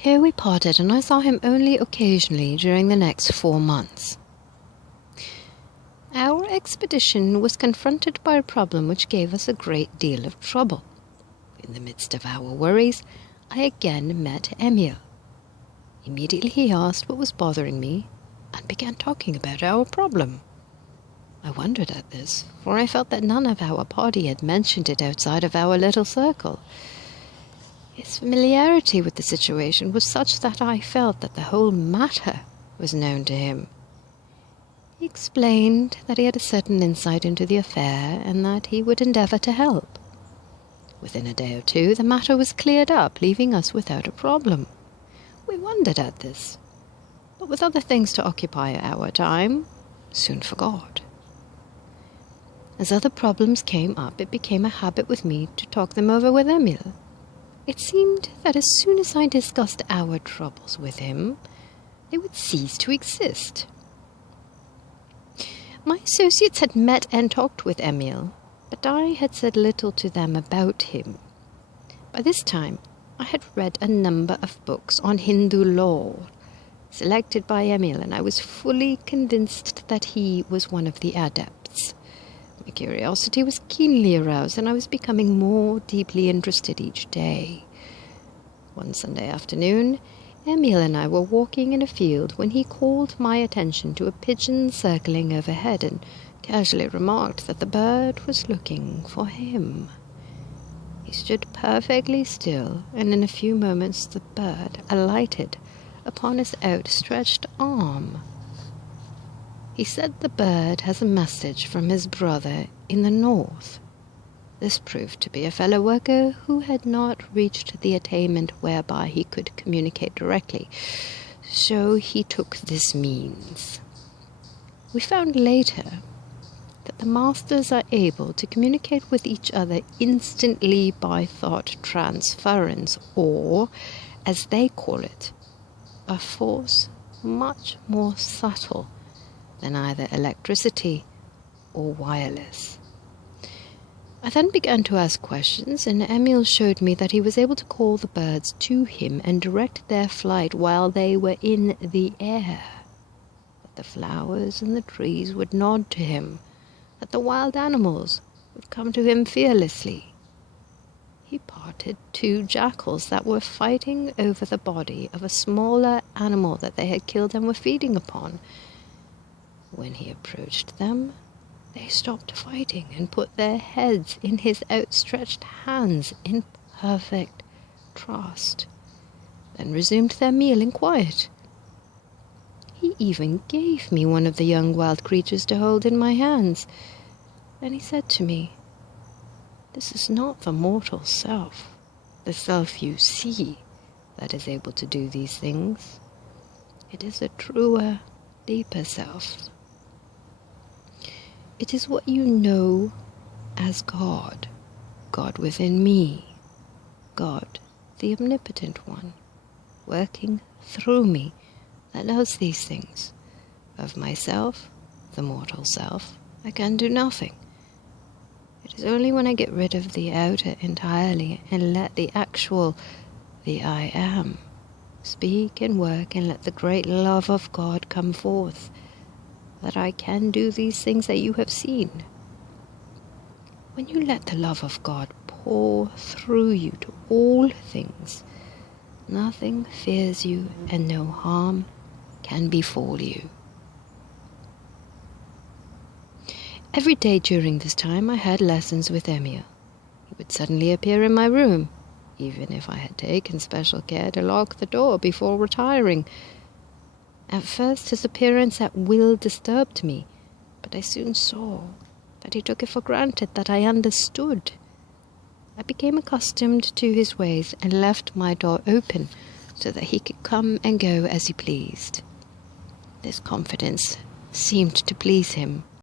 Here we parted, and I saw him only occasionally during the next 4 months. Our expedition was confronted by a problem which gave us a great deal of trouble. In the midst of our worries, I again met Emil. Immediately he asked what was bothering me and began talking about our problem. I wondered at this, for I felt that none of our party had mentioned it outside of our little circle. His familiarity with the situation was such that I felt that the whole matter was known to him. He explained that he had a certain insight into the affair and that he would endeavor to help. Within a day or two, the matter was cleared up, leaving us without a problem. We wondered at this, but with other things to occupy our time, soon forgot. As other problems came up, it became a habit with me to talk them over with Emil. It seemed that as soon as I discussed our troubles with him, they would cease to exist. My associates had met and talked with Emil, but I had said little to them about him. By this time, I had read a number of books on Hindu lore, selected by Emil, and I was fully convinced that he was one of the adepts. My curiosity was keenly aroused, and I was becoming more deeply interested each day. One Sunday afternoon, Emil and I were walking in a field when he called my attention to a pigeon circling overhead and casually remarked that the bird was looking for him. He stood perfectly still, and in a few moments the bird alighted upon his outstretched arm. He said the bird has a message from his brother in the north. This proved to be a fellow worker who had not reached the attainment whereby he could communicate directly, so he took this means. We found later that the masters are able to communicate with each other instantly by thought transference, or, as they call it, a force much more subtle than either electricity or wireless. I then began to ask questions, and Emil showed me that he was able to call the birds to him and direct their flight while they were in the air. That the flowers and the trees would nod to him, that the wild animals would come to him fearlessly. He parted 2 jackals that were fighting over the body of a smaller animal that they had killed and were feeding upon. When he approached them, they stopped fighting and put their heads in his outstretched hands in perfect trust, then resumed their meal in quiet. He even gave me one of the young wild creatures to hold in my hands, and he said to me, "This is not the mortal self, the self you see, that is able to do these things. It is a truer, deeper self. It is what you know as God, God within me, God, the omnipotent one, working through me, that knows these things. Of myself, the mortal self, I can do nothing. It is only when I get rid of the outer entirely and let the actual, the I am, speak and work and let the great love of God come forth, that I can do these things that you have seen. When you let the love of God pour through you to all things, nothing fears you and no harm can befall you." Every day during this time I had lessons with Emil. He would suddenly appear in my room, even if I had taken special care to lock the door before retiring. At first his appearance at will disturbed me, but I soon saw that he took it for granted that I understood. I became accustomed to his ways and left my door open so that he could come and go as he pleased. This confidence seemed to please him,